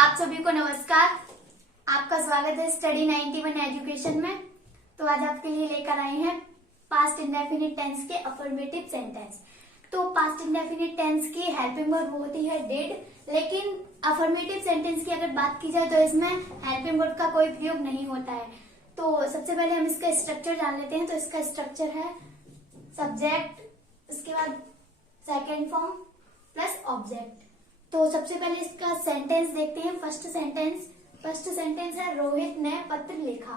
आप सभी को नमस्कार। आपका स्वागत है स्टडी 91 एजुकेशन में। तो आज आपके लिए लेकर आए हैं पास्ट इंडेफिनिट टेंस के अफर्मेटिव सेंटेंस। तो पास्ट इंडेफिनिट टेंस की हेल्पिंग वर्ब होती है डिड, लेकिन अफर्मेटिव सेंटेंस की अगर बात की जाए तो इसमें हेल्पिंग वर्ब का कोई प्रयोग नहीं होता है। तो सबसे पहले हम इसका स्ट्रक्चर जान लेते हैं। तो इसका स्ट्रक्चर है सब्जेक्ट, उसके बाद सेकेंड फॉर्म प्लस ऑब्जेक्ट। तो सबसे पहले इसका सेंटेंस देखते हैं। फर्स्ट सेंटेंस है रोहित ने पत्र लिखा।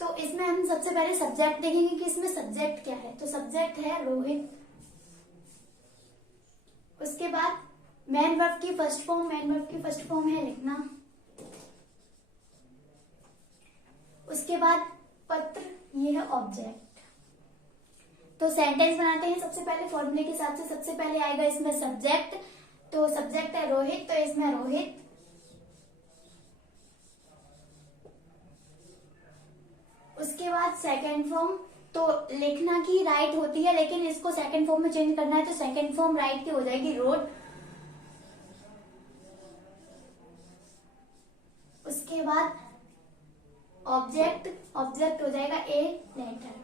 तो इसमें हम सबसे पहले सब्जेक्ट देखेंगे कि इसमें सब्जेक्ट क्या है। तो सब्जेक्ट है रोहित। उसके बाद मेन वर्ब की फर्स्ट फॉर्म है लिखना। उसके बाद पत्र, ये है ऑब्जेक्ट। तो सेंटेंस बनाते हैं। सबसे पहले फॉर्मूले के हिसाब से सबसे पहले आएगा इसमें सब्जेक्ट। तो सब्जेक्ट है रोहित, तो इसमें रोहित। उसके बाद सेकंड फॉर्म, तो लिखना की राइट होती है, लेकिन इसको सेकंड फॉर्म में चेंज करना है तो सेकंड फॉर्म राइट की हो जाएगी रोड। उसके बाद ऑब्जेक्ट हो जाएगा ए लेटर।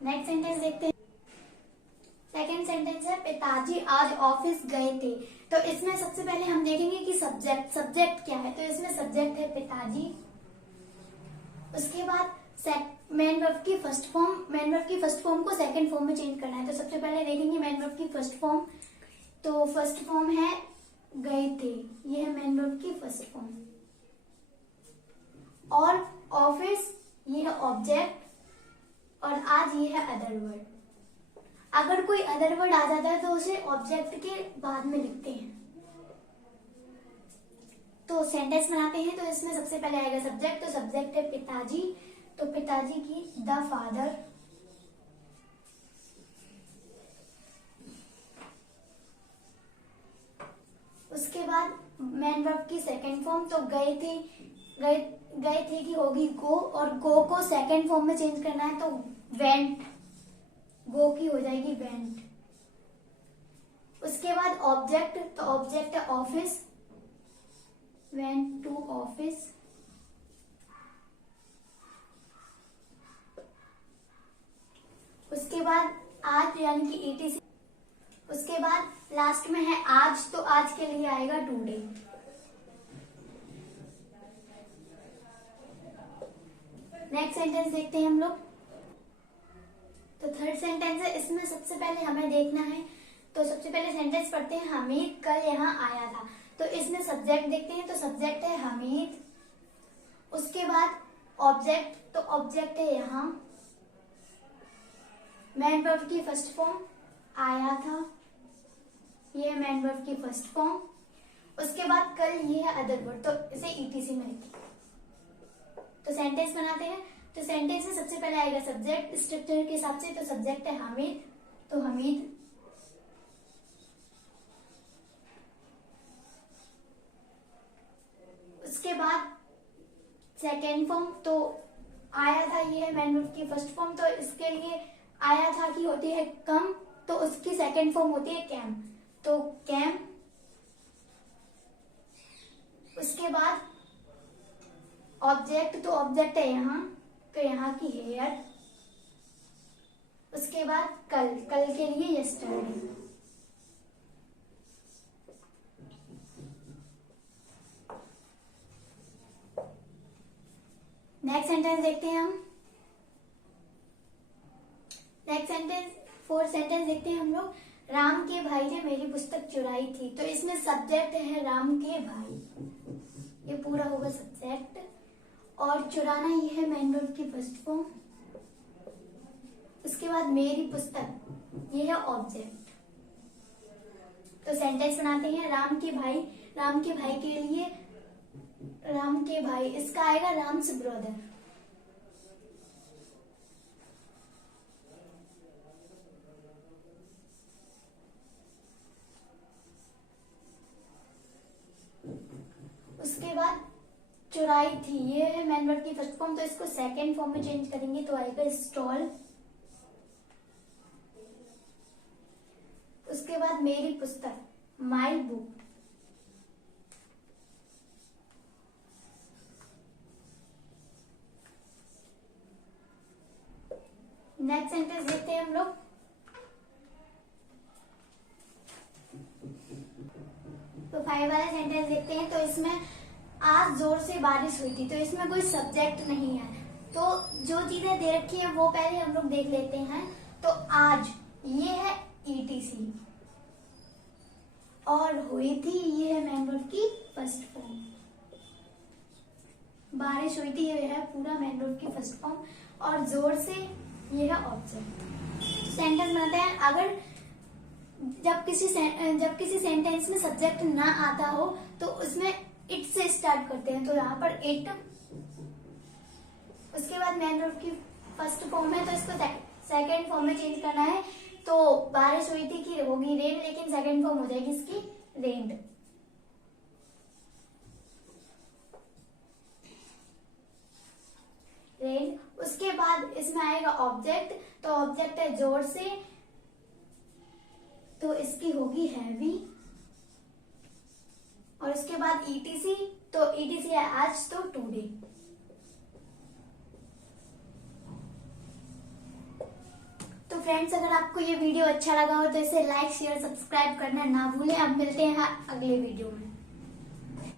नेक्स्ट सेंटेंस देखते हैं। सेकेंड सेंटेंस है पिताजी आज ऑफिस गए थे। तो इसमें सबसे पहले हम देखेंगे कि सब्जेक्ट क्या है। तो इसमें सब्जेक्ट है पिताजी। उसके बाद मेन वर्ब की फर्स्ट फॉर्म को सेकंड फॉर्म में चेंज करना है। तो सबसे पहले देखेंगे मेन वर्ब की फर्स्ट फॉर्म। तो फर्स्ट फॉर्म है गए थे, ये है मेन वर्ब की फर्स्ट फॉर्म। और ऑफिस, ये है ऑब्जेक्ट। और आज, ये है अदर वर्ड। अगर कोई अदर वर्ड आ जाता है तो उसे ऑब्जेक्ट के बाद में लिखते हैं। तो सेंटेंस बनाते हैं। तो इसमें सबसे पहले आएगा सब्जेक्ट। तो सब्जेक्ट है पिताजी, तो पिताजी की द फादर। उसके बाद मेन वर्ब की सेकंड फॉर्म। तो गए थे की होगी गो, और गो को सेकंड फॉर्म में चेंज करना है तो वेंट, गो की हो जाएगी वेंट। उसके बाद ऑब्जेक्ट, तो ऑब्जेक्ट है ऑफिस, वेंट टू ऑफिस। उसके बाद आज यानी कि ETC। उसके बाद लास्ट में है आज, तो आज के लिए आएगा टुडे। नेक्स्ट सेंटेंस देखते हैं हम लोग। तो थर्ड सेंटेंस है, इसमें सबसे पहले हमें देखना है। तो सबसे पहले सेंटेंस पढ़ते हैं, हमीद कल यहाँ आया था। तो इसमें सब्जेक्ट देखते हैं। तो सब्जेक्ट है हमीद। उसके बाद ऑब्जेक्ट, तो ऑब्जेक्ट है यहाँ। मेन वर्ब की फर्स्ट फॉर्म आया था, ये है मेन वर्ब की फर्स्ट फॉर्म। उसके बाद कल, ये है अदर वर्ड, तो इसे ETC में लिखते हैं। तो सेंटेंस बनाते हैं। तो सेंटेंस में सबसे पहले आएगा सब्जेक्ट स्ट्रक्चर के हिसाब से। तो सब्जेक्ट है हामिद, तो हमीद। उसके बाद सेकेंड फॉर्म, तो आया था, ये है मेन वर्ब की फर्स्ट फॉर्म। तो इसके लिए आया था की होती है कम, तो उसकी सेकेंड फॉर्म होती है कैम, तो कैम। उसके बाद ऑब्जेक्ट, तो ऑब्जेक्ट है यहाँ, तो यहाँ की हेयर। उसके बाद कल के लिए यस्टरडे। नेक्स्ट सेंटेंस देखते हैं हम। फोर्थ सेंटेंस देखते हैं हम लोग। राम के भाई ने मेरी पुस्तक चुराई थी। तो इसमें सब्जेक्ट है राम के भाई, ये पूरा होगा सब्जेक्ट। और चुराना, ये है मेन वर्ब की फर्स्ट फॉर्म। उसके बाद मेरी पुस्तक, ये है ऑब्जेक्ट। तो सेंटेंस बनाते हैं। राम के भाई के लिए राम के भाई, इसका आएगा राम्स ब्रदर। उसके बाद चुराई थी, ये है मेन वर्ब की फर्स्ट फॉर्म। तो इसको सेकंड फॉर्म में चेंज करेंगे तो आएगा स्टॉल। उसके उसके बाद मेरी पुस्तक, माई बुक। नेक्स्ट सेंटेंस देखते हैं हम लोग। तो 5 वाला सेंटेंस देखते हैं। तो इसमें आज जोर से बारिश हुई थी, तो इसमें कोई सब्जेक्ट नहीं है। तो जो चीजें दे रखी हैं वो पहले हम लोग देख लेते हैं। तो आज ये है ETC और हुई थी ये है मैन वर्ब की फर्स्ट फॉर्म। बारिश हुई थी ये है पूरा मैन वर्ब की फर्स्ट फॉर्म और जोर से ये है ऑब्जेक्ट। सेंटेंस बनाते हैं। अगर जब किसी सेंटेंस में सब्जेक्ट ना आता हो तो उसमें इट से स्टार्ट करते हैं। तो यहाँ पर इट, उसके बाद मैन वर्ब की फर्स्ट फॉर्म है तो इसको सेकंड फॉर्म में चेंज करना है। तो बारिश हुई थी कि होगी रेन, लेकिन सेकंड फॉर्म हो जाएगी इसकी रेन्ड। रेन। उसके बाद इसमें आएगा ऑब्जेक्ट। तो ऑब्जेक्ट है जोर से, तो इसकी होगी हैवी। और उसके बाद ETC, तो ETC है आज, तो टुडे। तो फ्रेंड्स, अगर आपको ये वीडियो अच्छा लगा हो तो इसे लाइक शेयर सब्सक्राइब करना ना भूलें। अब मिलते हैं अगले वीडियो में।